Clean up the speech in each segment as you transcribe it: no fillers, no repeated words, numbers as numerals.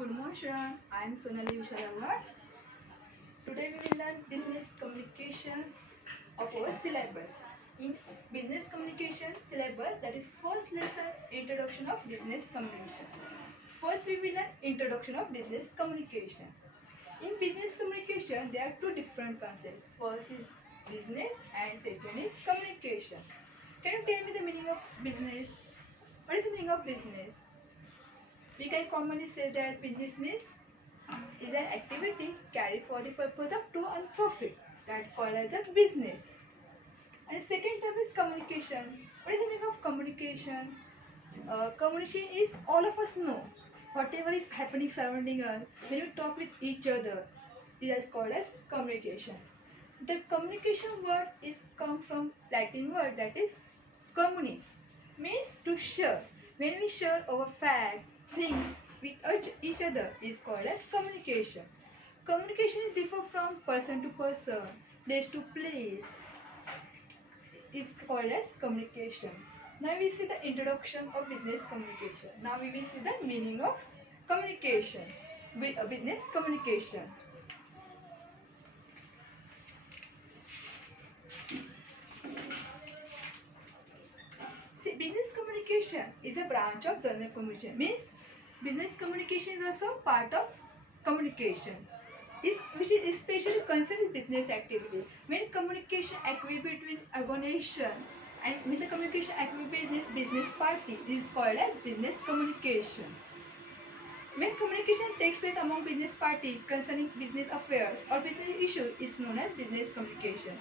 Good morning, Shreya. I am Sonali Vishalamar. Today we will learn business communications of our syllabus. In business communication syllabus, that is first lesson, introduction of business communication. First we will learn introduction of business communication. In business communication, there are two different concepts. First is business and second is communication. Can you tell me the meaning of business? What is the meaning of business? We can commonly say that business means is an activity carried for the purpose of to earn profit, that called as a business. And second term is communication. What is the meaning of communication? Communication is all of us know whatever is happening surrounding us. When we talk with each other, it is called as communication. The communication word is come from Latin word that is communis, means to share. When we share our fact, things with each other is called as communication. Communication is differ from person to person, place to place. It's called as communication. Now we see the introduction of business communication. Now we will see the meaning of communication, business communication. See, business communication is a branch of journal communication. Means business communication is also part of communication, which is especially concerned with business activity. When communication activity between organization and with the communication activity between this business party is called as business communication. When communication takes place among business parties concerning business affairs or business issues is known as business communication.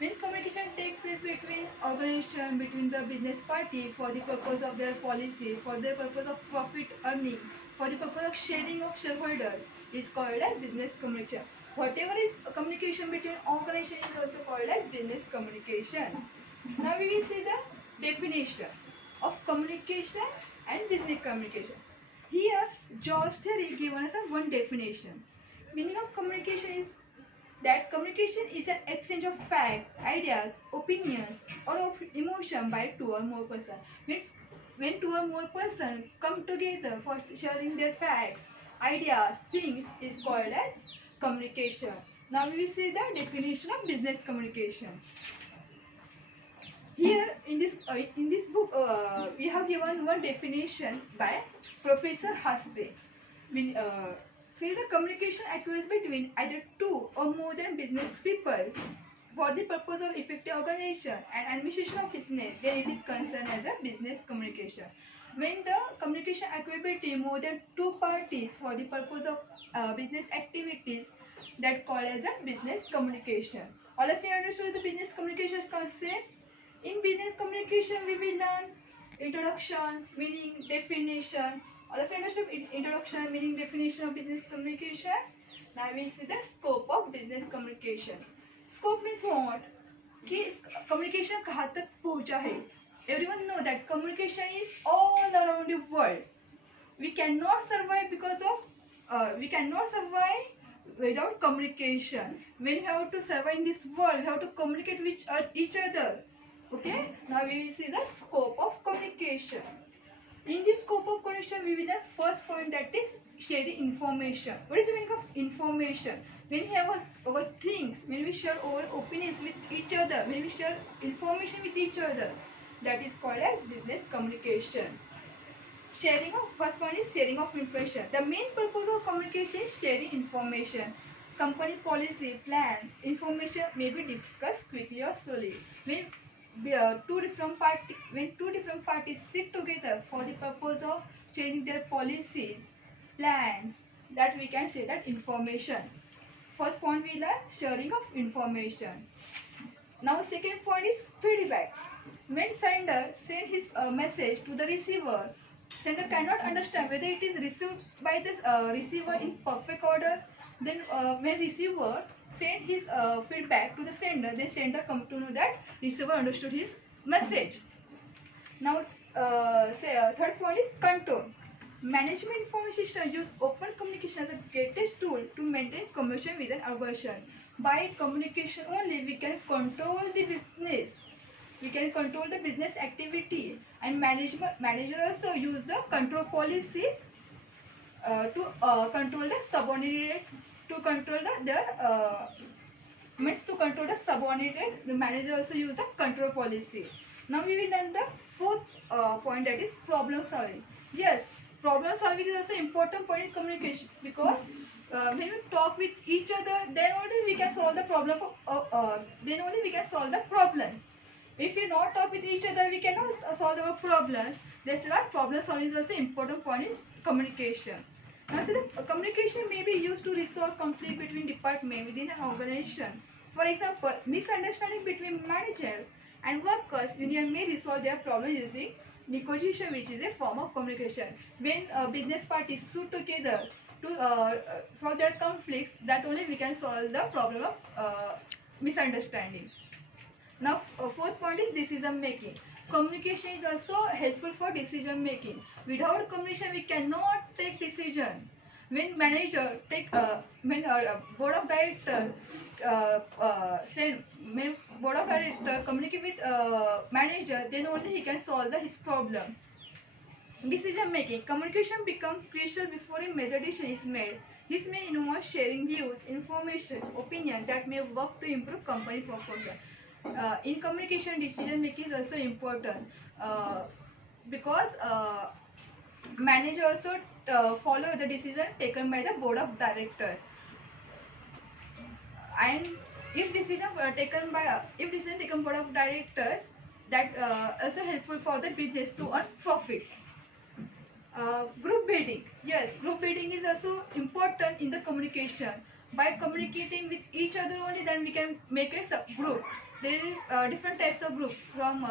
When communication takes place between organization, between the business party for the purpose of their policy, for the purpose of profit earning, for the purpose of sharing of shareholders, is called as business communication. Whatever is communication between organization is also called as business communication. Now we will see the definition of communication and business communication. Here, George Terry given us a one definition. Meaning of communication is that communication is an exchange of fact, ideas, opinions, or of emotion by two or more persons. When two or more persons come together for sharing their facts, ideas, things is called as communication. Now we will see the definition of business communication. Here in this book we have given one definition by Professor Haste. See, the communication occurs between either two or more than business people for the purpose of effective organization and administration of business, then it is concerned as a business communication. When the communication occurs between more than two parties for the purpose of business activities, that called as a business communication. All of you understood the business communication concept? In business communication, we will learn introduction, meaning, definition. All of you understood introduction, meaning, definition of business communication? Now we see the scope of business communication. Scope means what? कि communication कहाँ तक पहुँचा है? Everyone know that communication is all around the world. We cannot survive without communication. When we have to survive in this world, we have to communicate with each other. Okay, now we will see the scope of communication. In this scope of communication, we will learn first point, that is sharing information. What is the meaning of information? When we have our things, when we share our opinions with each other, when we share information with each other, that is called as business communication. First point is sharing of information. The main purpose of communication is sharing information. Company policy, plan, information may be discussed quickly or slowly. When two different parties sit together for the purpose of changing their policies, plans, that we can say that information. First point we learn sharing of information. Now second point is feedback. When sender send his message to the receiver, sender cannot understand whether it is received by this receiver in perfect order. Then when receiver send his feedback to the sender, the sender come to know that receiver understood his message. Now third point is control. Management information system use open communication as the greatest tool to maintain communication with an organization. By communication only we can control the business. We can control the business activity, and manager also use the control policies to control the subordinate, to control their means to control the subordinate. The manager also use the control policy. Now we will learn the fourth point, that is problem solving. Yes, problem solving is also important point in communication, because when we talk with each other, then only we can solve the problem. Then only we can solve the problems. If we not talk with each other, we cannot solve our problems. That's why problem solving is also important point in communication. Now, so the communication may be used to resolve conflict between departments within an organization. For example, misunderstanding between manager and workers union may resolve their problem using negotiation, which is a form of communication. When business parties suit together to solve their conflicts, that only we can solve the problem of misunderstanding. Now, fourth point is decision making. Communication is also helpful for decision making. Without communication, we cannot take decision. When manager take, when board of director when board of director communicate with manager, then only he can solve his problem. Decision making. Communication becomes crucial before a major decision is made. This may involve sharing views, information, opinion that may work to improve company performance. In communication, decision making is also important, because manager also follow the decision taken by the board of directors, and if decision taken by board of directors, that also helpful for the business to earn profit. Group building. Yes, group building is also important in the communication. By communicating with each other only, then we can make a sub group. There is different types of group. From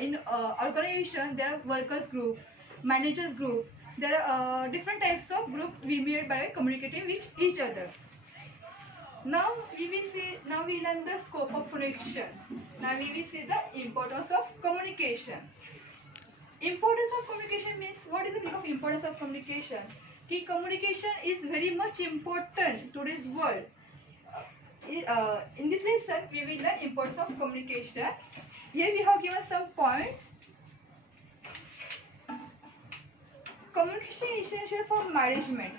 in organization, there are workers group, managers group. There are different types of group we made by communicating with each other. Now we will see. Now we learn the scope of communication. Now we will see the importance of communication. Importance of communication means, what is the meaning of importance of communication? Key communication is very much important to this world. In this lesson, we will learn importance of communication. Here we have given some points. Communication is essential for management.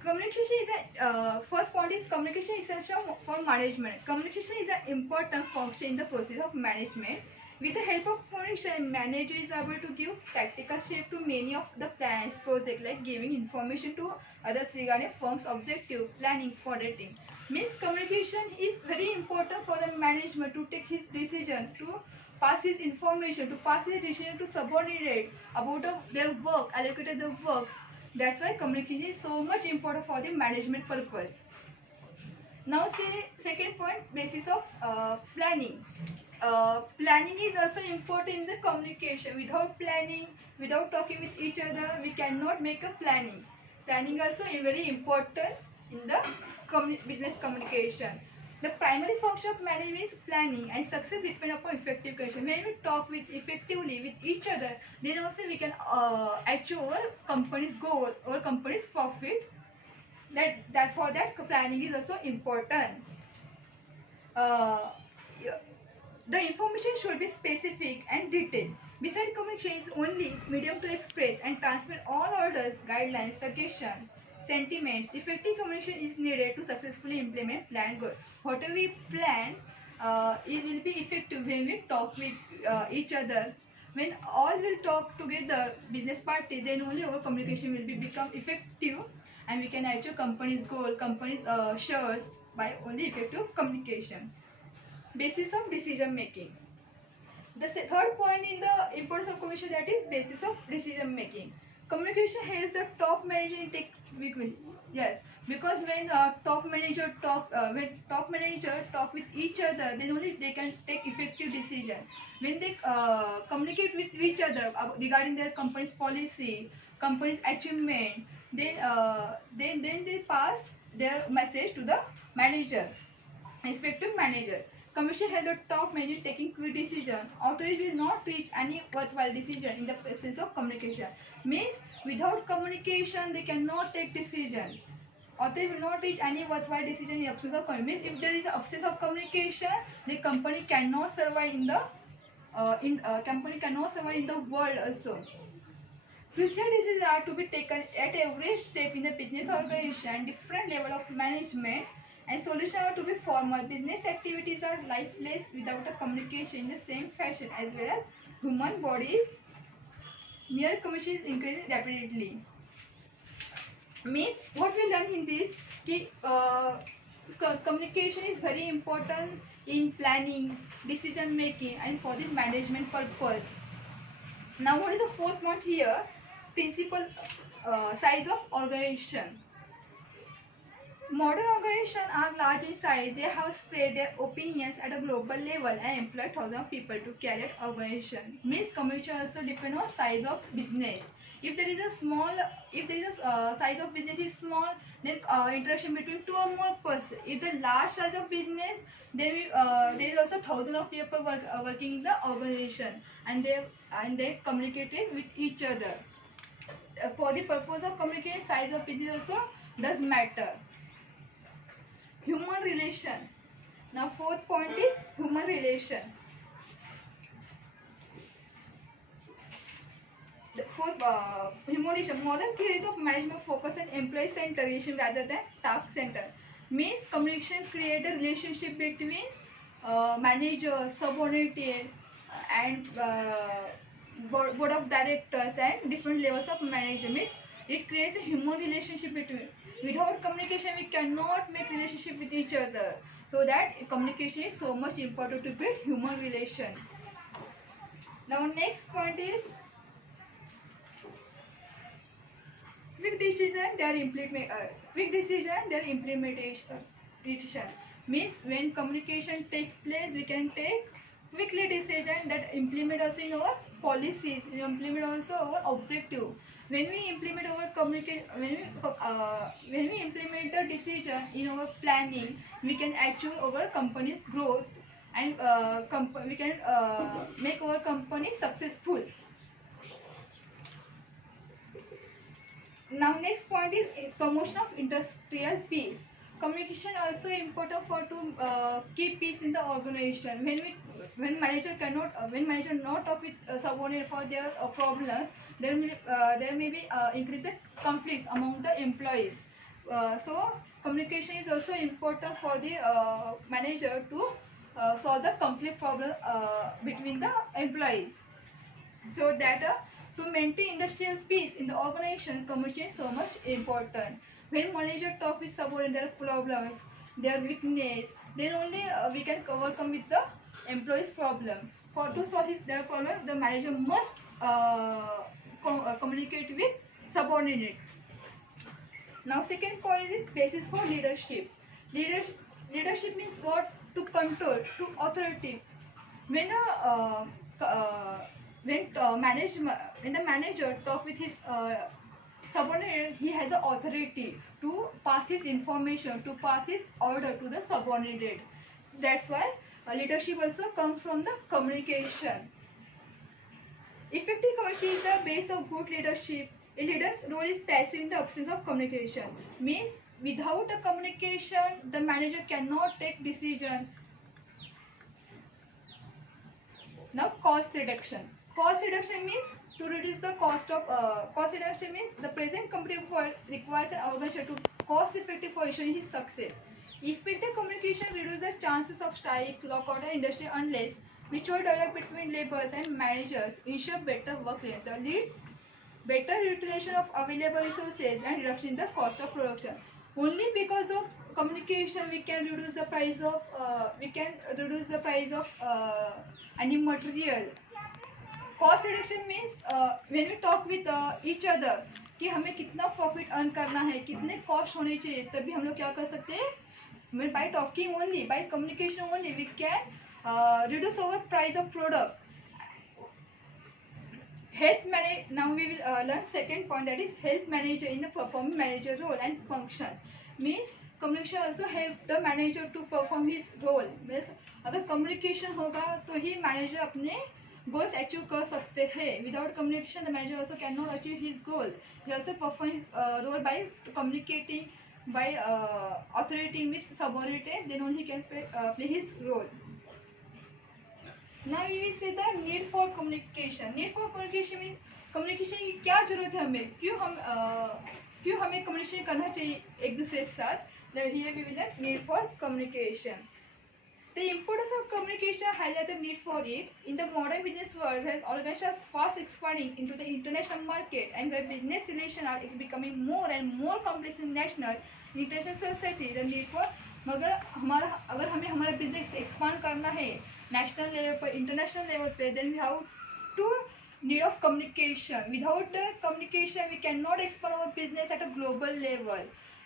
Communication is a first point is communication is essential for management. Communication is an important function in the process of management. With the help of communication, manager is able to give tactical shape to many of the plans, projects, like giving information to others regarding firm's objective, planning, coordinating. Means communication is very important for the management to take his decision, to pass his information, to pass his decision to subordinate about their work, allocated the works. That's why communication is so much important for the management purpose. Now see second point, basis of planning. Planning is also important in the communication. Without planning, without talking with each other, we cannot make a planning. Planning also is very important in the business communication. The primary function of management is planning, and success depends upon effective communication. When we talk with effectively with each other, then also we can achieve our company's goal, our company's profit. That for that planning is also important. The information should be specific and detailed. Besides, communication is only medium to express and transmit all orders, guidelines, suggestions, sentiments. Effective communication is needed to successfully implement planned goals. Whatever we plan, it will be effective when we talk with each other. When all will talk together, business party, then only our communication will become effective, and we can achieve company's goal, company's shares by only effective communication. Basis of decision making. The third point in the importance of communication, that is basis of decision making. Communication helps the top manager in take yes, because when top manager talk with each other, then only they can take effective decision. When they communicate with each other regarding their company's policy, company's achievement, then they pass their message to the manager, respective manager. Commission help the top manager taking quick decision. Authorities will not reach any worthwhile decision in the absence of communication. Means without communication they cannot take decision. Authorities will not reach any worthwhile decision in the absence of communication. Means if there is an absence of communication, the company cannot survive in the company cannot survive in the world also. Crucial decisions are to be taken at every step in the business organization, different level of management, and solutions are to be formal. Business activities are lifeless without a communication in the same fashion as well as human bodies. Mere communication is increasing rapidly. Means what we learn in this, communication is very important in planning, decision making, and for the management purpose. Now, what is the fourth point here? Principal size of organization. Modern organizations are large in size. They have spread their opinions at a global level and employ thousands of people to carry out organization. Means communication also depend on size of business. If there is a size of business is small, then interaction between two or more persons. If the large size of business, then there is also thousands of people working in the organization, and they communicated with each other. For the purpose of communication, size of business also does matter. Human relation. Now fourth point is human relation. The fourth human relation. Modern theories of management focus on employee centeration rather than task center. Means communication create a relationship between manager, subordinate, and board of directors and different levels of management. Means it creates a human relationship between. Without communication, we cannot make relationship with each other. So that communication is so much important to build human relation. Now next point is quick decision. Their implementation. Means when communication takes place, we can take quickly decision that implement also in our policies, implement also our objective. When we implement our when we implement the decision in our planning, we can achieve our company's growth, and we can make our company successful. Now next point is promotion of industrial peace. Communication also important for to keep peace in the organization. When manager not talk with subordinate for their problems, there may be increased conflicts among the employees. So communication is also important for the manager to solve the conflict problem between the employees. So that to maintain industrial peace in the organization, communication is so much important. When manager talk with subordinate their problems, their weakness, then only we can overcome with the employee's problem. For to solve their problem, the manager must communicate with subordinate. Now second point is basis for leadership. Leadership means what? To control, to authority. When when the manager talk with his subordinate, he has the authority to pass his information, to pass his order to the subordinate. That's why leadership also comes from the communication. Effective communication is the base of good leadership. A leader's role is passive in the absence of communication. Means without a communication, the manager cannot take decision. Now cost reduction. Cost reduction means to reduce the cost of cost reduction means the present company requires an organization to cost effective for ensuring his success. Effective communication reduces the chances of strike, lockout, and industry unless mutual dialogue between laborers and managers ensure better work length, leads better utilization of available resources and reduction in the cost of production. Only because of communication we can reduce the price of any material. Cost reduction means when we talk with each other कि हमें कितना profit earn करना है, कितने cost होने चाहिए, तभी हम लोग क्या कर सकते हैं. By talking only, by communication only we can reduce our price of product. Help manage. Now we will learn second point, that is help manager in the performing manager role and function. Means communication also help the manager to perform his role. Means अगर communication होगा तो ही manager अपने goals achieve कर सकते हैं. Without communication, the manager also cannot achieve his goal. He also performs his role by communicating, by authority with subordinate. Then only he can play his role. Now we will see the need for communication. Need for communication means communication की क्या जरूरत है हमें, क्यों हमें communication करना चाहिए एक दूसरे के साथ. Here we will have need for communication. The importance of communication highlights the need for it. In the modern business world, where organizations are fast expanding into the international market and where business relations are becoming more and more complex in national, international society, the need for अगर हमें हमारा business expand करना है national level पर, international level पे, then we have to need of communication. Without the communication, we cannot expand our business at a global level.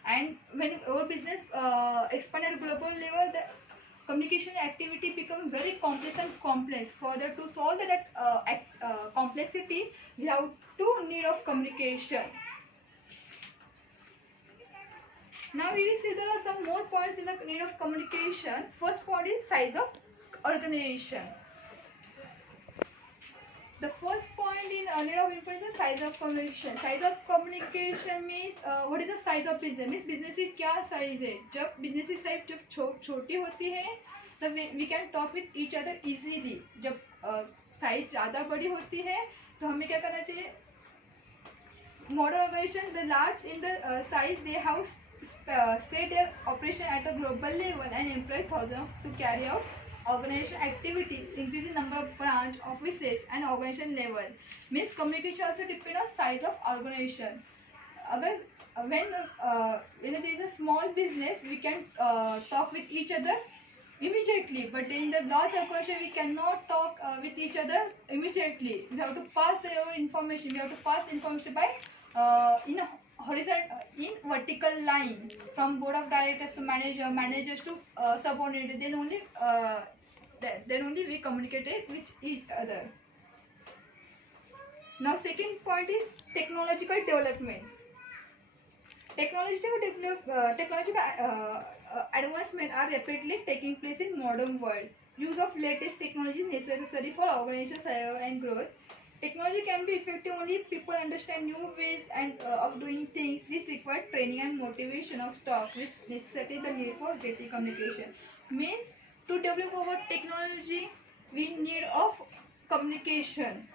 And when our business expand at a global level, the communication activity become very complex and complex. Further, to solve that complexity, we have two need of communication. Now we will see some more points in the need of communication. First point is size of organization. The first point in need of information is size of communication. Size of communication means what is the size of business? Means business की क्या size है? जब business की size जब छोटी होती है तब we can talk with each other easily. जब size ज़्यादा बड़ी होती है तो हमें क्या करना चाहिए? Modern organization, the large in the size, they have spread their operation at a global level and employ thousands to carry out organization activity, increasing number of branch offices and organization level. Means communication also depend on size of organization. अगर when there is a small business, we can talk with each other immediately, but in the large organization we cannot talk with each other immediately. We have to pass our information. We have to pass information by in horizontal, in vertical line from board of directors to managers to subordinate. Then only we communicated with each other. Now second point is technological development. Technological advancement are rapidly taking place in modern world. Use of latest technology is necessary for organization survival and growth. Technology can be effective only if people understand new ways and of doing things. This requires training and motivation of staff, which necessitates the need for effective communication. Means to develop our technology, we need of communication.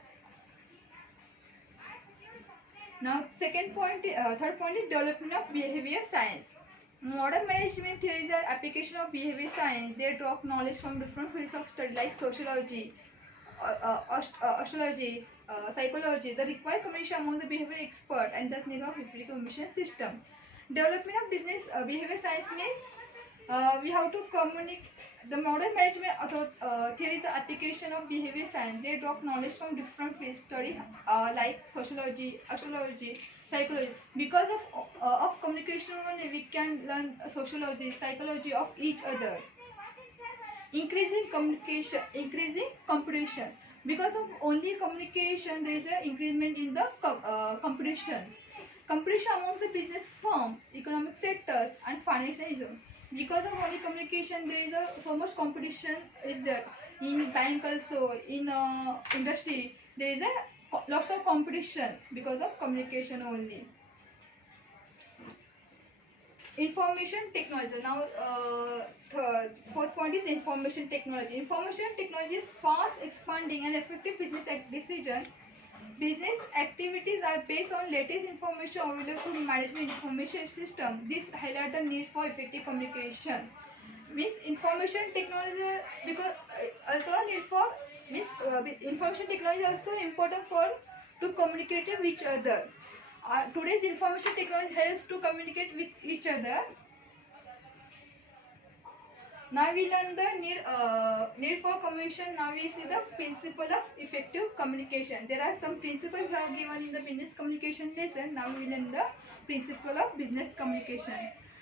Now, third point is development of behavior science. Modern management theories are application of behavior science. They draw knowledge from different fields of study like sociology, astrology, psychology. The required communication among the behavior expert and thus need of effective communication system. Development of business behavior science means we have to communicate. The modern management theory is the application of behavior science. They draw knowledge from different fields study like sociology, astrology, psychology. Because of communication only, we can learn sociology, psychology of each other. Increasing communication, increasing competition. Because of only communication, there is an increment in the competition. Competition among the business firm, economic sectors, and financial. Because of only communication, there is so much competition is there in bank also, in industry. There is lots of competition because of communication only. Information technology. Now, fourth point is information technology. Information technology is fast expanding and effective business decision. Business activities are based on latest information available to management information system. This highlights the need for effective communication. Means information technology because also need for means information technology is also important for to communicate with each other. Today's information technology helps to communicate with each other. Now we learn the need for communication. Now we see the principle of effective communication. There are some principles we have given in the business communication lesson. Now we learn the principle of business communication.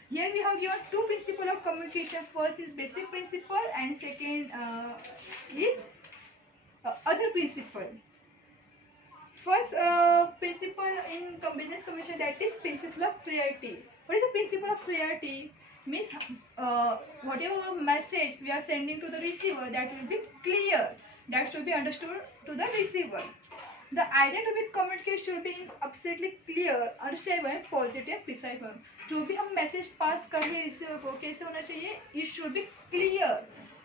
Here we have given two principles of communication. First is basic principle and second is other principle. First principle in business communication, that is principle of clarity. What is the principle of clarity? Means whatever message we are sending to the receiver, that will be clear, that should be understood to the receiver. The idea to be communication should be absolutely clear, understandable and positive, precise. जो भी हम message pass कर रहे हैं receiver को, कैसे होना चाहिए? It should be clear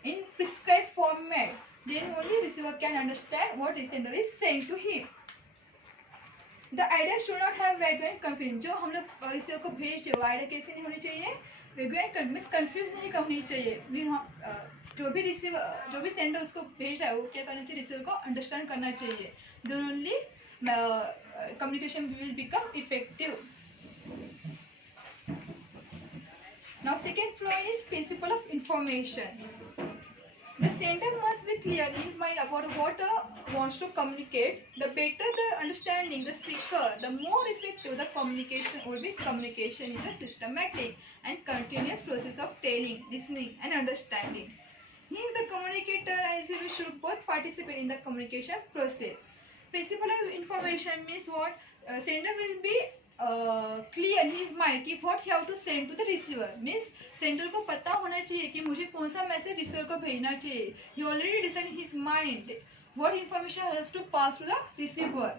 in prescribed format. Then only receiver can understand what the sender is saying to him. The idea should not have वैग एंड कंफ्यूजन. जो हम लोग रिसीवर को भेज रहे हो आइडिया कैसे नहीं होनी चाहिए, वैग एंड मिस कंफ्यूज नहीं होनी चाहिए. जो भी रिसीवर जो भी सेंडर उसको भेज रहा है वो क्या करना चाहिए, रिसीवर को अंडरस्टैंड करना चाहिए. Then only communication will become effective. Now second point is principle of information. The sender must be clear in his mind about what wants to communicate. The better the understanding the speaker, the more effective the communication will be. Communication is a systematic and continuous process of telling, listening and understanding. Hence the communicator and receiver should both participate in the communication process. Principle of information means what? Sender will be clear in his mind कि what he have to send to the receiver. Means sender को पता होना चाहिए कि मुझे कौन सा message receiver को भेजना चाहिए. He already decide in his mind what information has to pass to the receiver.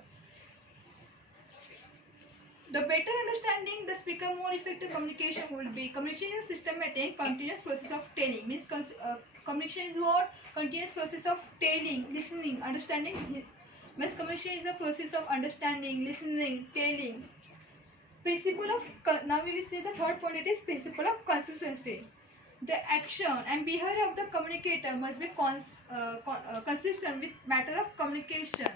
The better understanding the speaker, more effective communication will be. Communication is a systematic continuous process of telling. Means communication is what? Continuous process of telling, listening, understanding. Means communication is a process of understanding, listening, telling. Principle of, now we will see the third point, it is principle of consistency. The action and behavior of the communicator must be consistent with matter of communication.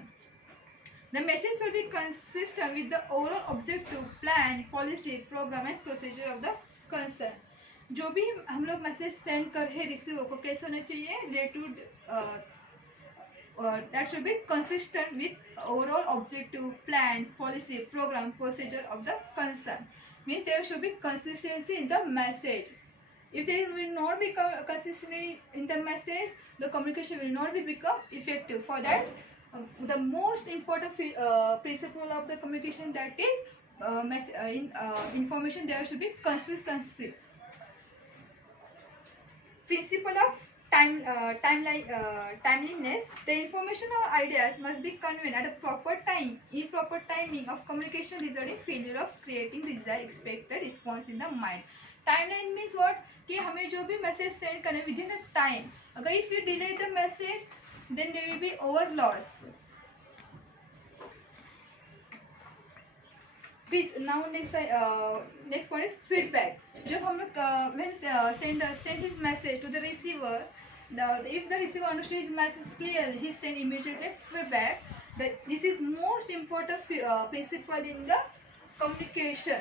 The message should be consistent with the overall objective, plan, policy, program and procedure of the concern. जो भी हम लोग message send कर रहे receiver को कैसे होना चाहिए, related that should be consistent with overall objective, plan, policy, program, procedure of the concern. Means there should be consistency in the message. If there will not be consistency in the message, the communication will not be become effective. For that, the most important principle of the communication, that is information, there should be consistency. Principle of timeliness. The information or ideas must be conveyed at a proper time. Improper timing of communication result in failure of creating desired expected response in the mind. Timeline means what? कि हमें जो भी message send करना है within a time. अगर if you delay the message, then there will be over loss. Please now next point is feedback. जब हम लोग when send his message to the receiver, if the receiver understood his message clearly, he send immediately feedback. This is most important principle in the communication.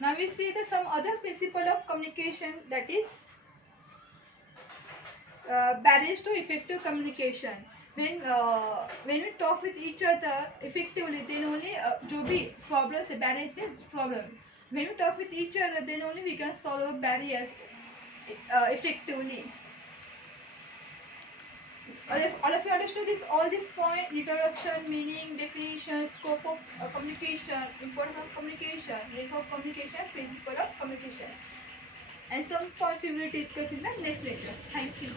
Now we see some other principle of communication, that is barriers to effective communication. When we talk with each other effectively, then only जो भी problems है, barriers means problem. When we talk with each other, then only we can solve barriers effectively. All of you understood all this point: introduction, meaning, definition, scope of communication, importance of communication, length of communication, principle of communication, and some points we will discuss in the next lecture. Thank you.